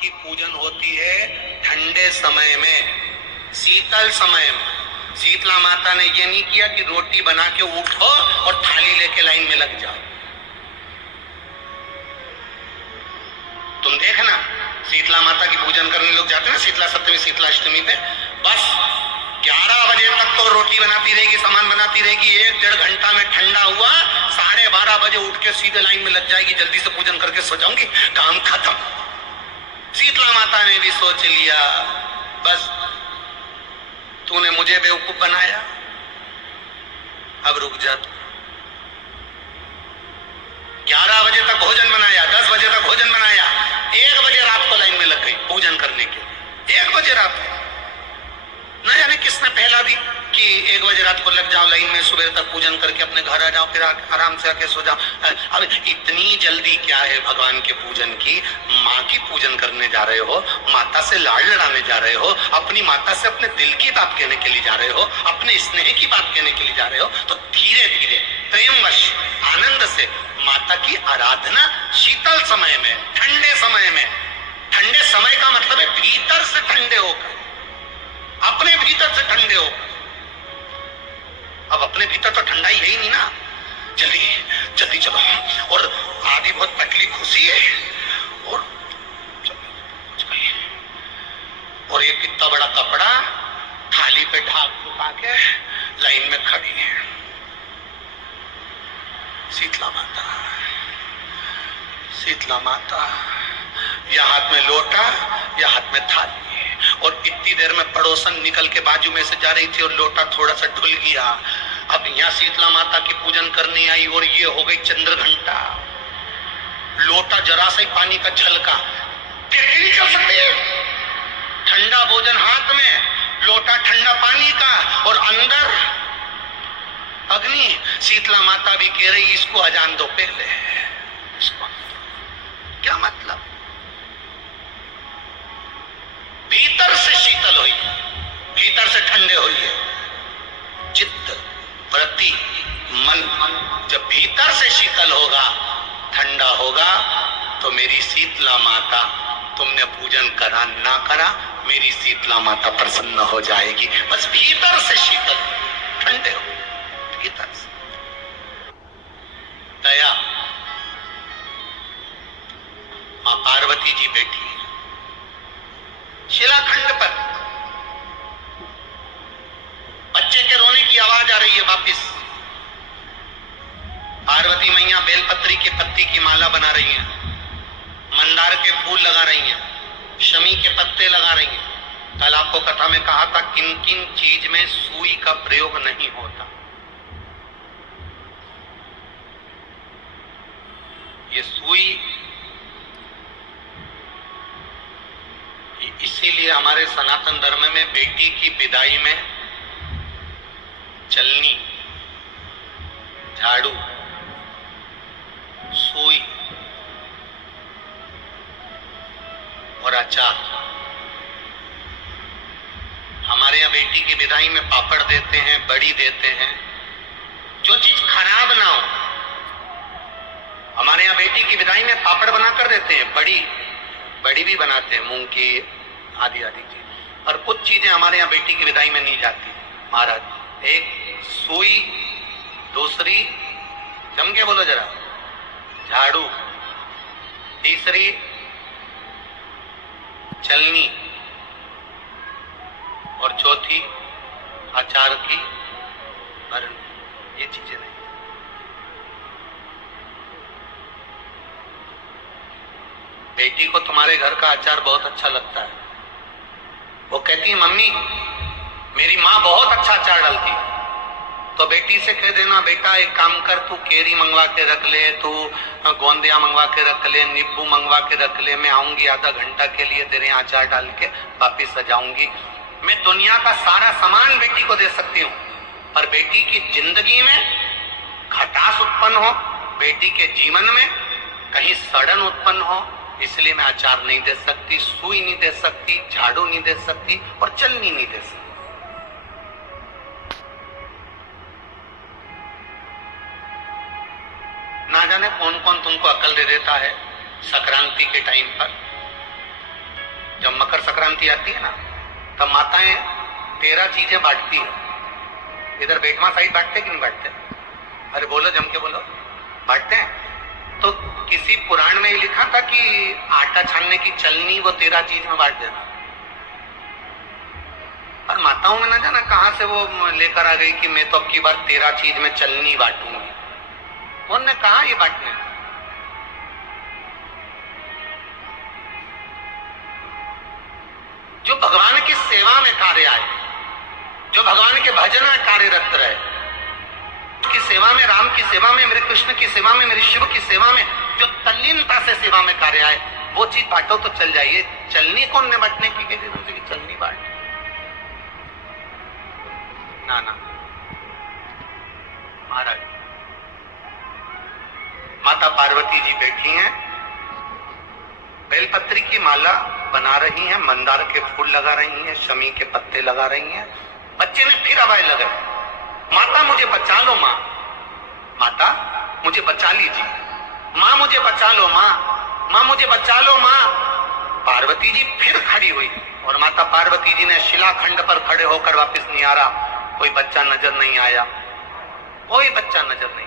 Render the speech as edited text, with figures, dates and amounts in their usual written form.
की पूजन होती है ठंडे समय में, शीतल समय में। शीतला माता ने ये नहीं किया कि रोटी बना के उठो और थाली लेके लाइन में लग जाओ। तुम देखना शीतला माता की पूजन करने लोग जाते हैं ना शीतला सप्तमी शीतला अष्टमी पे, बस 11 बजे तक तो रोटी बनाती रहेगी, सामान बनाती रहेगी। 1-1.5 घंटा में ठंडा हुआ, 12:30 बजे उठ के सीधे लाइन में लग जाएगी, जल्दी से पूजन करके सो जाऊंगी, काम खत्म। शीतला माता ने भी सोच लिया बस तूने मुझे बेवकूफ बनाया, अब रुक जा। 11 बजे तक भोजन बनाया, 10 बजे तक भोजन बनाया, 1 बजे रात को लाइन में लग गई पूजन करने के लिए। 1 बजे रात को न जाने किसने पहला दी कि 1 बजे रात को लग जाओ लाइन में, सुबह तक पूजन करके अपने घर आ जाओ, फिर आराम से आके सो जाओ। अब इतनी जल्दी क्या है भगवान के पूजन की? माँ की पूजन करने जा रहे हो, माता से लाड़ लड़ाने जा रहे हो, अपनी माता से अपने दिल की बात कहने के लिए जा रहे हो, अपने स्नेह की बात कहने के लिए जा रहे हो, तो धीरे धीरे प्रेमवश आनंद से माता की आराधना शीतल समय में, ठंडे समय में। ठंडे समय का मतलब है भीतर से ठंडे होकर, अपने भीतर से ठंडे हो। अब अपने भीतर तो ठंडा ही है ही नहीं ना, जल्दी जल्दी चलो। और आधी बहुत पतली खुशी है और और ये कितना बड़ा कपड़ा थाली पे ढाक ढुका के लाइन में खड़ी है शीतला माता। शीतला माता या हाथ में लोटा या हाथ में थाली, और इतनी देर में पड़ोसन निकल के बाजू में से जा रही थी और लोटा थोड़ा सा ढुल गया। अब यहाँ शीतला माता की पूजन करने आई और ये हो गई चंद्र घंटा। लोटा जरा सा ही पानी का झलका, नहीं कर सकती है। ठंडा भोजन हाथ में, लोटा ठंडा पानी का और अंदर अग्नि। शीतला माता भी कह रही इसको अजान दो पहले। इसको क्या मतलब? भीतर से शीतल हुई, भीतर से ठंडे हुई है चित्त वृत्ति मन। जब भीतर से शीतल होगा, ठंडा होगा, तो मेरी शीतला माता, तुमने पूजन करा ना करा, मेरी शीतला माता प्रसन्न हो जाएगी। बस भीतर से शीतल ठंडे हो, भीतर से दया। मां पार्वती जी बैठी शिलाखंड पर, बच्चे के रोने की आवाज आ रही है वापिस। पार्वती मैया बेलपत्री के पत्ती की माला बना रही हैं, मंदार के फूल लगा रही हैं, शमी के पत्ते लगा रही हैं। कल आपको कथा में कहा था किन किन चीज में सुई का प्रयोग नहीं होता। ये सुई इसीलिए हमारे सनातन धर्म में बेटी की विदाई में चलनी, झाड़ू, सुई और अचार। हमारे यहाँ बेटी की विदाई में पापड़ देते हैं, बड़ी देते हैं, जो चीज खराब ना हो। हमारे यहाँ बेटी की विदाई में पापड़ बनाकर देते हैं, बड़ी भी बनाते हैं, मूंग की आदि आदि चीज। और कुछ चीजें हमारे यहाँ बेटी की विदाई में नहीं जाती महाराज। एक सुई, दूसरी जम के बोलो जरा, झाड़ू, तीसरी चलनी और चौथी अचार की भरनी। ये चीजें नहीं। बेटी को तुम्हारे घर का अचार बहुत अच्छा लगता है, वो कहती है मम्मी मेरी माँ बहुत अच्छा अचार डालती है। तो बेटी से कह देना बेटा एक काम कर, तू केरी मंगवा के रख ले, तू गोंदिया मंगवा के रख ले, नींबू मंगवा के रख ले, मैं आऊंगी आधा घंटा के लिए तेरे यहाँ अचार डाल के वापिस आ जाऊंगी। मैं दुनिया का सारा सामान बेटी को दे सकती हूँ, पर बेटी की जिंदगी में खटास उत्पन्न हो, बेटी के जीवन में कहीं सड़न उत्पन्न हो, इसलिए मैं अचार नहीं दे सकती, सुई नहीं दे सकती, झाड़ू नहीं दे सकती और चलनी नहीं दे सकती। ना जाने कौन कौन तुमको अकल दे देता है संक्रांति के टाइम पर। जब मकर संक्रांति आती है ना, तब माताएं 13 चीजें बांटती है। इधर बेटमा साइड बांटते कि नहीं बांटते? अरे बोलो, जम के बोलो, बांटते हैं। तो किसी पुराण में ये लिखा था कि आटा छानने की चलनी वो 13 चीज में बांट देना। और माताओं में ना जाना कहां से वो लेकर आ गई कि मैं तो अब की बार 13 चीज में चलनी बांटूंगी। उन्होंने कहा ये बांटने, जो भगवान की सेवा में कार्य आए, जो भगवान के भजन में कार्यरत रहे, की सेवा में, राम की सेवा में, मेरे कृष्ण की सेवा में, मेरे शिव की सेवा में, जो तल्लीनता से सेवा में कार्य आए, वो चीज बांटो तो चल जाइए। चलनी कौन ने बांटने की कही थी कि चलनी बांट? ना ना महाराज, माता पार्वती जी बैठी हैं, बेलपत्री की माला बना रही हैं, मंदार के फूल लगा रही हैं, शमी के पत्ते लगा रही हैं। बच्चे ने फिर आवाज लगाई, माता मुझे बचा लो माँ, माता मुझे बचा लीजिए, माँ मुझे बचा लो माँ, माँ मुझे बचा लो माँ। पार्वती जी फिर खड़ी हुई और माता पार्वती जी ने शिलाखंड पर खड़े होकर वापस निहारा, कोई बच्चा नजर नहीं आया, कोई बच्चा नजर नहीं